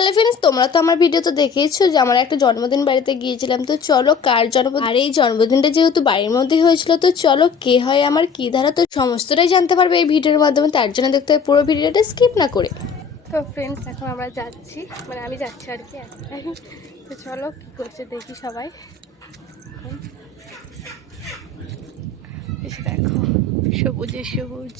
Hello friends, তোমরা তো আমার ভিডিও তো দেখেইছো যে আমার একটা জন্মদিন বাড়িতে গিয়েছিলাম। তো চলো কার জন্মদিন, আর এই জন্মদিনটা যেহেতু বাড়ির মধ্যেই হয়েছিল, তো চলো কে হয় আমার কি ধারা, তো সমস্তটাই জানতে পারবে এই ভিডিওর মাধ্যমে। তার জন্য দেখতে হবে পুরো ভিডিওটা স্কিপ না করে। তো ফ্রেন্ডস, এখন আমরা যাচ্ছি, মানে আমি যাচ্ছি আর কি। তো চলো কি করছে দেখি সবাই। দেখো সবুজে সবুজ।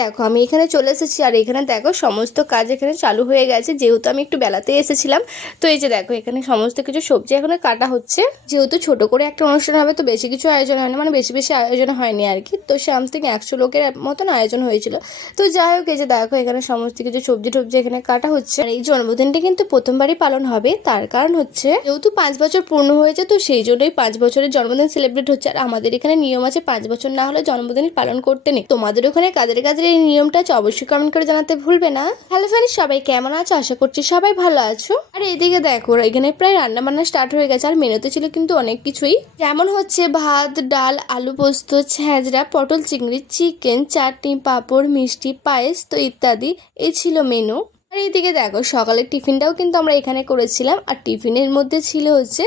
দেখো আমি এখানে চলে এসেছি, আর এখানে দেখো সমস্ত কাজ এখানে চালু হয়ে গেছে, যেহেতু আমি একটু বেলাতে এসেছিলাম। তো এই যে দেখো এখানে সমস্ত কিছু সবজি এখানে কাটা হচ্ছে, যেহেতু ছোট করে একটা অনুষ্ঠান হবে তো বেশি কিছু আয়োজন হয় না, মানে বেশি বেশি আয়োজন হয়নি আর কি। তো সামথিং 100 লোকের মতন আয়োজন হয়েছিল। তো যাই হোক, এই যে দেখো এখানে সমস্ত কিছু সবজি টবজি এখানে কাটা হচ্ছে। আর এই জন্মদিনটা কিন্তু প্রথমবারই পালন হবে, তার কারণ হচ্ছে যেহেতু 5 বছর পূর্ণ হয়েছে, তো সেই জন্যই 5 বছরের জন্মদিন সেলিব্রেট হচ্ছে। আর আমাদের এখানে নিয়ম আছে 5 বছর না হলে জন্মদিন পালন করতে নেই। তোমাদের ওখানে কাদের কাদের এই নিয়মটা আছে অবশ্যই কমেন্ট করে জানাতে ভুলবে না। হ্যালো ফ্রেন্ডস, সবাই কেমন আছো? আশা করছি সবাই ভালো আছো। আর এইদিকে দেখো এখানে প্রায় রান্না বান্না স্টার্ট হয়ে গেছে। আর মেনুতে ছিল কিন্তু অনেক কিছুই, যেমন হচ্ছে ভাত, ডাল, আলু পোস্ত, ছেঁচড়া, পটল চিংড়ি, চিকেন, চাটনি, পাঁপড়, মিষ্টি, পায়েস তো ইত্যাদি। এই ছিল মেনু। আর এইদিকে দেখো সকালের টিফিনটাও কিন্তু আমরা এখানে করেছিলাম। আর টিফিনের মধ্যে ছিল হচ্ছে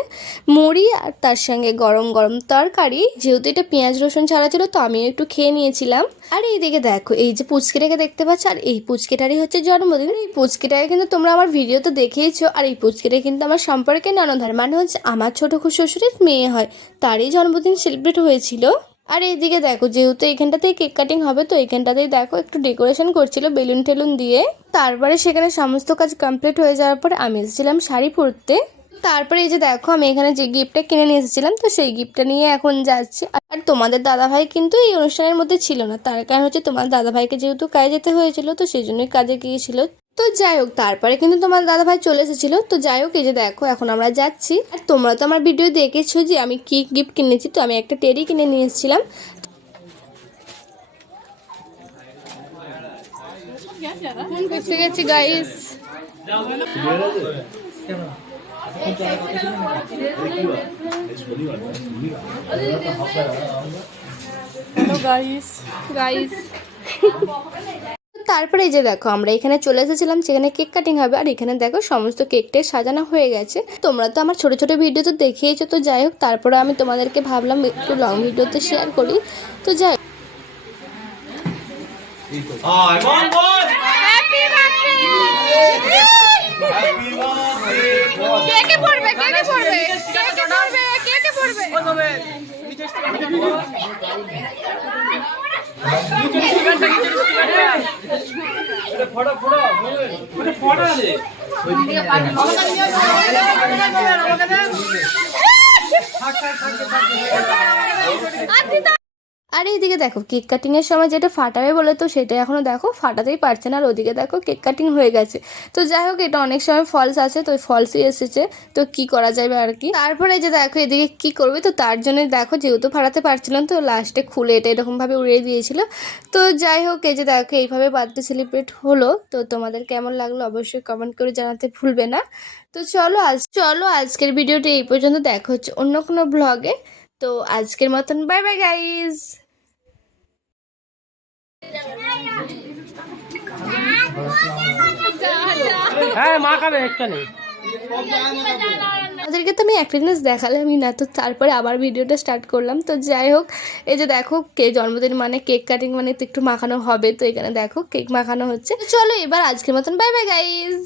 মুড়ি আর তার সঙ্গে গরম গরম তরকারি। যেহেতু এটা পেঁয়াজ রসুন ছাড়া ছিল, তো আমিও একটু খেয়ে নিয়েছিলাম। আর এইদিকে দেখো এই যে পুচকিটাকে দেখতে পাচ্ছ, আর এই পুচকিটারই হচ্ছে জন্মদিন। এই পুচকিটাকে কিন্তু তোমরা আমার ভিডিওতে দেখেইছো। আর এই পুচকিটা কিন্তু আমার সম্পর্কে ননদ হয়, মানে হচ্ছে আমার ছোট শ্বশুরের মেয়ে হয়, তারই জন্মদিন সেলিব্রেট হয়েছিল। আর এইদিকে দেখো যেহেতু এখানটাতেই কেক কাটিং হবে, তো এখানটাতেই দেখো একটু ডেকোরেশন করছিল বেলুন টেলুন দিয়ে। তারপরে সেখানে সমস্ত কাজ কমপ্লিট হয়ে যাওয়ার পর আমি এসেছিলাম শাড়ি পরতে। তারপরে এই যে দেখো আমি এখানে যে গিফটটা কিনে নিয়ে এসেছিলাম, তো সেই গিফটটা নিয়ে এখন যাচ্ছি। আর তোমাদের দাদাভাই কিন্তু এই অনুষ্ঠানের মধ্যে ছিল না, তার কারণ হচ্ছে তোমার দাদাভাইকে যেহেতু কাজে যেতে হয়েছিল, তো সেই জন্যই কাজে গিয়েছিল। তো যাই হোক, তারপরে কিন্তু তোমার দাদাভাই চলে এসেছিল। তো যাই হোক, এই যে দেখো এখন আমরা যাচ্ছি। আর তোমরা তো আমার ভিডিও দেখেছো যে আমি কি গিফট কিনেছি। তো আমি একটা টেডি কিনে নিয়ে এসেছিলাম। এসে গেছি গাইস। তারপরে এই যে দেখো আমরা এখানে চলে এসেছিলাম, সেখানে কেক কাটিং হবে। আর এখানে দেখো সমস্ত কেকটাই সাজানো হয়ে গেছে। তোমরা তো আমার ছোট ছোট ভিডিও তো দেখিয়েছো। তো যাই হোক, তারপরে আমি তোমাদেরকে ভাবলাম একটু লং ভিডিওতে শেয়ার করি। তো যাই হোক, আর এইদিকে দেখো কেক কাটিং এর সময় যেটা ফাটাবে বলে, তো সেটা এখনো দেখো ফাটাতেই পারছে না। আর ওদিকে দেখো কেক কাটিং হয়ে গেছে। তো যাই হোক, এটা অনেক সময় ফলস আছে, তো ফলসই এসেছে, তো কি করা যাবে আর কি। তারপরে এই যে দেখো এদিকে কি করবে, তো তার জন্য দেখো যেহেতু ফাটাতে পারছিলাম, তো লাস্টে খুলে এটা এরকম ভাবে উড়িয়ে দিয়েছিল। তো যাই হোক, এই যে দেখো এইভাবে বার্থডে সেলিব্রেট হলো। তো তোমাদের কেমন লাগলো অবশ্যই কমেন্ট করে জানাতে ভুলবে না। তো চলো আজকের ভিডিওটি এই পর্যন্ত, দেখা হচ্ছে অন্য কোনো ব্লগে। তো আজকের মতন বাই বাই গাইজ। হ্যাঁ মা খাবে একটা নেই। ওদেরকে তো আমি একটা জিনিস দেখালামই না, তো তারপরে আবার ভিডিওটা স্টার্ট করলাম। তো যাই হোক, এই যে দেখো জন্মদিন মানে কেক কাটিং মানে তো একটু মাখানো হবে। তো এখানে দেখো কেক মাখানো হচ্ছে। তো চলো এবার আজকের মতন বাই বাই গাইজ।